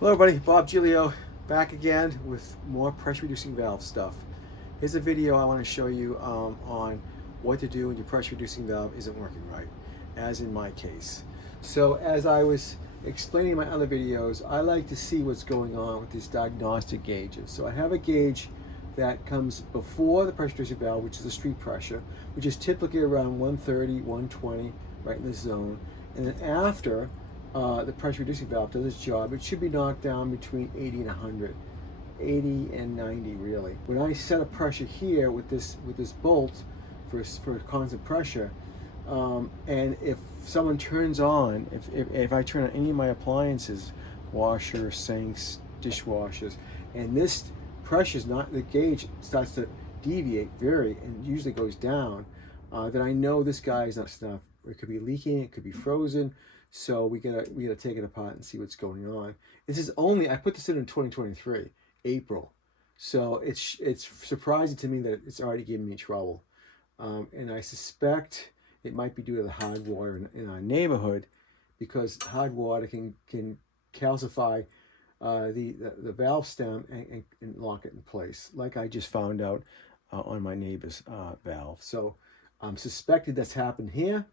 Hello everybody, Bob Giglio back again with more pressure reducing valve stuff. Here's a video I want to show you on what to do when your pressure reducing valve isn't working right, as in my case. So as I was explaining in my other videos, I like to see what's going on with these diagnostic gauges. So I have a gauge that comes before the pressure reducing valve, which is the street pressure, which is typically around 130, 120, right in this zone. And then after the pressure reducing valve does its job, it should be knocked down between 80 and 100, 80 and 90 really. When I set a pressure here with this bolt for constant pressure, and if someone turns on, if I turn on any of my appliances, washers, sinks, dishwashers, and this pressure is not, the gauge starts to deviate, vary, and usually goes down, then I know this guy is not enough. It could be leaking, it could be frozen. So we gotta take it apart and see what's going on. This is only, I put this in 2023, April. So it's surprising to me that it's already giving me trouble. And I suspect it might be due to the hard water in our neighborhood, because hard water can calcify the valve stem and lock it in place, like I just found out on my neighbor's valve. So I'm suspected that's happened here.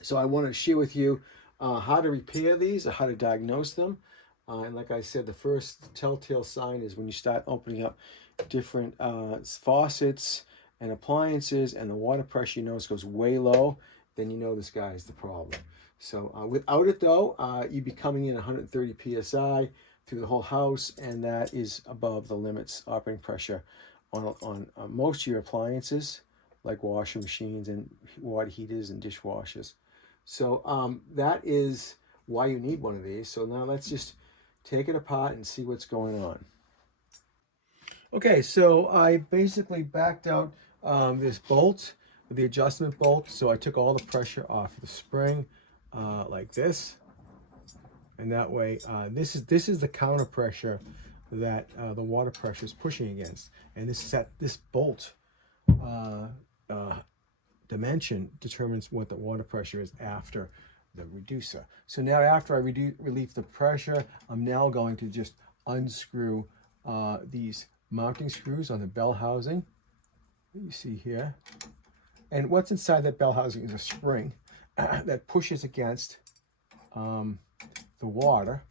So I want to share with you how to repair these or how to diagnose them. And like I said, the first telltale sign is when you start opening up different faucets and appliances and the water pressure, you notice, goes way low, then you know this guy is the problem. So without it though, you'd be coming in 130 PSI through the whole house, and that is above the limits operating pressure on most of your appliances, like washing machines and water heaters and dishwashers. So that is why you need one of these. So now let's just take it apart and see what's going on. Okay, so I basically backed out this bolt, the adjustment bolt. So I took all the pressure off the spring like this. And that way, this is the counter pressure that the water pressure is pushing against. And this bolt dimension determines what the water pressure is after the reducer. So now after I relieve the pressure, I'm now going to just unscrew these mounting screws on the bell housing that you see here. And what's inside that bell housing is a spring that pushes against the water,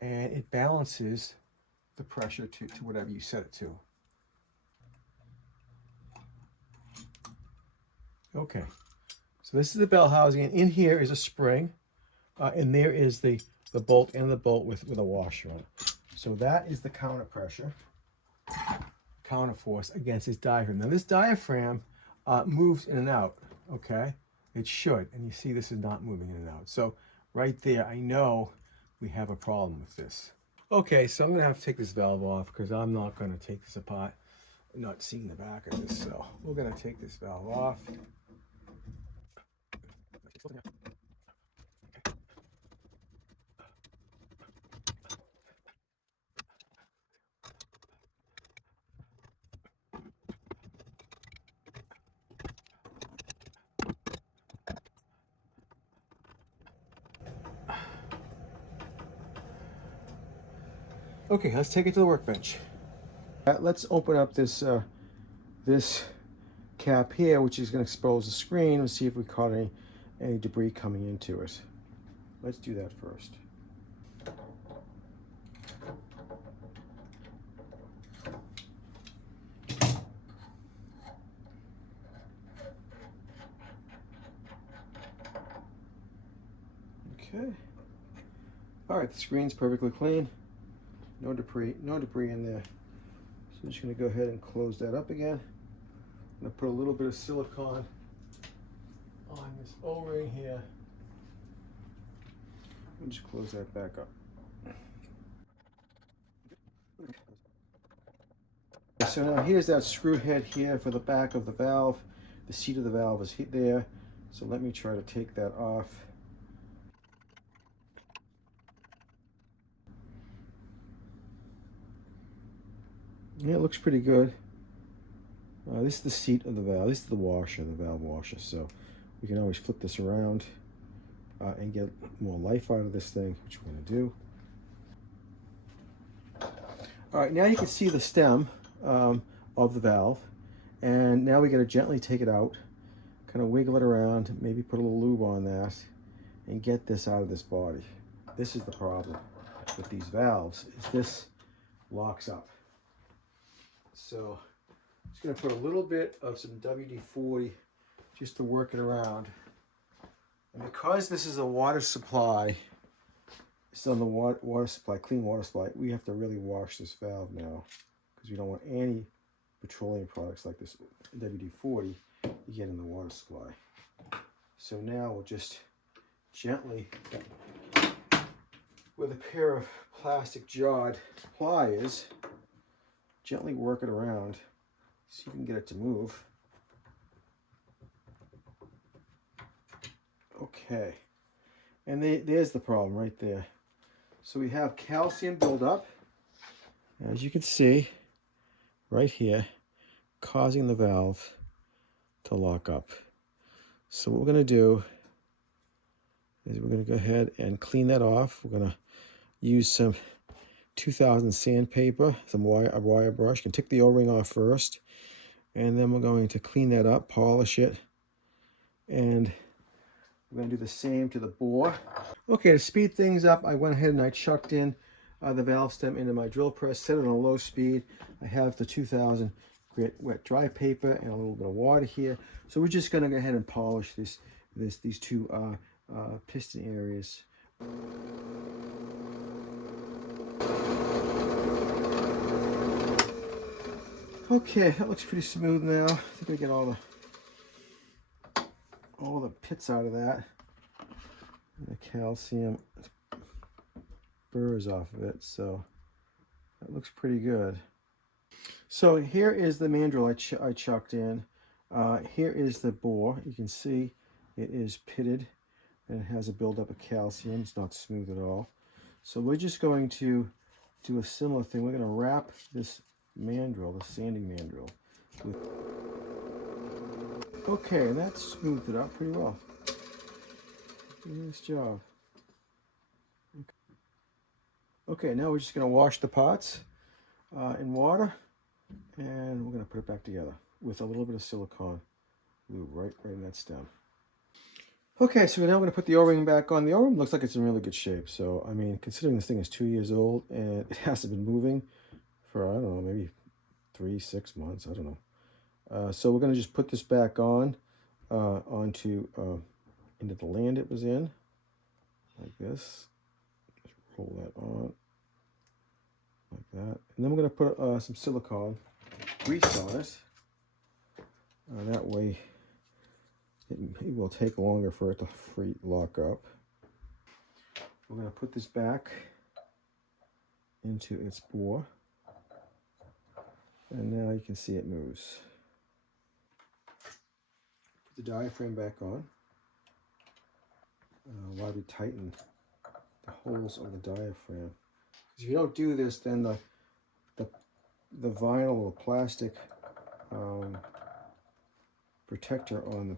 and it balances the pressure to whatever you set it to. Okay, so this is the bell housing, and in here is a spring, and there is the bolt and the bolt with a washer on it. So that is the counter pressure, counter force against this diaphragm. Now this diaphragm moves in and out, okay? It should, and you see this is not moving in and out. So right there, I know we have a problem with this. Okay, so I'm gonna have to take this valve off because I'm not gonna take this apart, not seeing the back of this. So we're gonna take this valve off. Okay, let's take it to the workbench. Let's open up this this cap here, which is going to expose the screen, and see if we caught any debris coming into it. Let's do that first. Okay. All right, the screen's perfectly clean. No debris in there. So I'm just going to go ahead and close that up again. I'm going to put a little bit of silicone on this O-ring here. And just close that back up. So now here's that screw head here for the back of the valve. The seat of the valve is there. So let me try to take that off. Yeah, it looks pretty good. This is the seat of the valve. This is the washer, the valve washer. So we can always flip this around and get more life out of this thing, which we're going to do. All right, now you can see the stem of the valve, and now we got to gently take it out, kind of wiggle it around, maybe put a little lube on that, and get this out of this body. This is the problem with these valves, is this locks up. So I'm just going to put a little bit of some WD-40 just to work it around. And because this is a water supply, it's on the water supply, clean water supply, we have to really wash this valve now, because we don't want any petroleum products like this WD-40 you get in the water supply. So now we'll just gently, with a pair of plastic jawed pliers, gently work it around, see if you can get it to move. Okay, and there's the problem right there. So we have calcium buildup, as you can see, right here, causing the valve to lock up. So what we're going to do is we're going to go ahead and clean that off. We're going to use some 2000 sandpaper, a wire brush. You can take the O-ring off first, and then we're going to clean that up, polish it, and we're going to do the same to the bore. Okay, to speed things up, I went ahead and I chucked in the valve stem into my drill press, set it on a low speed. I have the 2000 grit wet dry paper and a little bit of water here. So we're just going to go ahead and polish these two piston areas. Okay, that looks pretty smooth now. I think I get all the pits out of that. And the calcium burrs off of it, so that looks pretty good. So here is the mandrel I chucked in. Here is the bore. You can see it is pitted and it has a buildup of calcium. It's not smooth at all. So we're just going to do a similar thing. We're going to wrap this mandrel, the sanding mandrel. Okay, and that smoothed it out pretty well. Nice job. Okay, now we're just going to wash the pots in water, and we're going to put it back together with a little bit of silicone lube right in that stem. Okay, so now we're going to put the O-ring back on. The O-ring looks like it's in really good shape. So, I mean, considering this thing is 2 years old and it hasn't been moving for, I don't know, maybe 3-6 months, I don't know. So we're going to just put this back on into the land it was in, like this. Just roll that on, like that. And then we're going to put some silicone grease on it. That way it will take longer for it to lock up. We're going to put this back into its bore. And now you can see it moves. Put the diaphragm back on while we tighten the holes on the diaphragm. Because if you don't do this, then the vinyl or plastic protector on the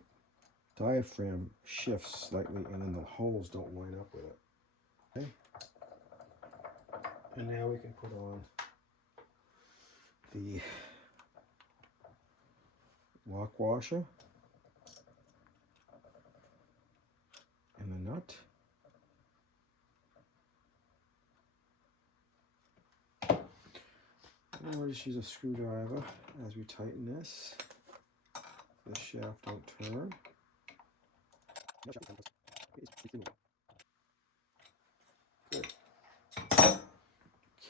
diaphragm shifts slightly, and then the holes don't line up with it. Okay. And now we can put on the lock washer and the nut. And we'll just use a screwdriver as we tighten this. The shaft don't turn. Good.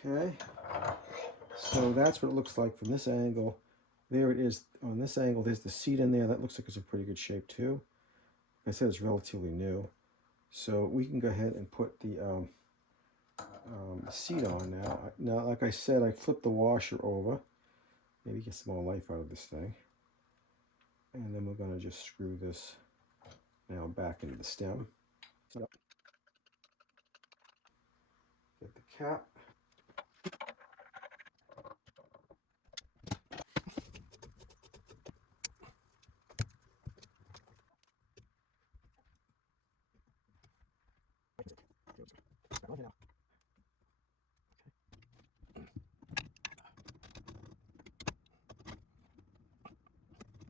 Okay, so that's what it looks like from this angle. There it is on this angle. There's the seat in there. That looks like it's in pretty good shape too. Like I said, it's relatively new. So we can go ahead and put the seat on now. Now, like I said, I flipped the washer over. Maybe get some more life out of this thing. And then we're going to just screw this now back into the stem. Get the cap.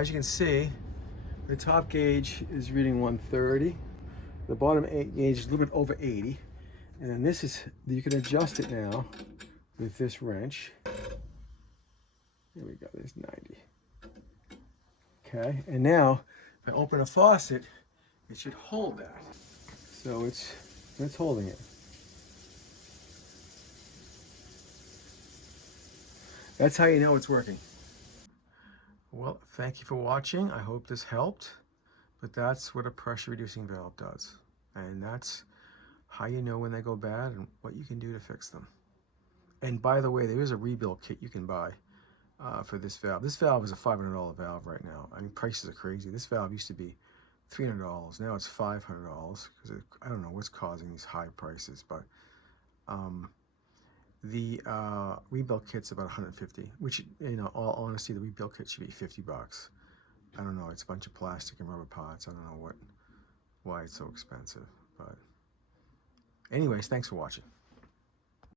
As you can see, the top gauge is reading 130. The bottom gauge is a little bit over 80. And then this is, you can adjust it now with this wrench. There we go, there's 90. Okay, and now if I open a faucet, it should hold that. So it's holding it. That's how you know it's working. Well, thank you for watching. I hope this helped. But that's what a pressure reducing valve does. And that's how you know when they go bad and what you can do to fix them. And by the way, there is a rebuild kit you can buy for this valve. This valve is a $500 valve right now. I mean, prices are crazy. This valve used to be $300. Now it's $500 because I don't know what's causing these high prices, but the rebuild kit's about $150, which, you know, all honesty, the rebuild kit should be $50. I don't know, it's a bunch of plastic and rubber parts. I don't know why it's so expensive, but anyways, thanks for watching.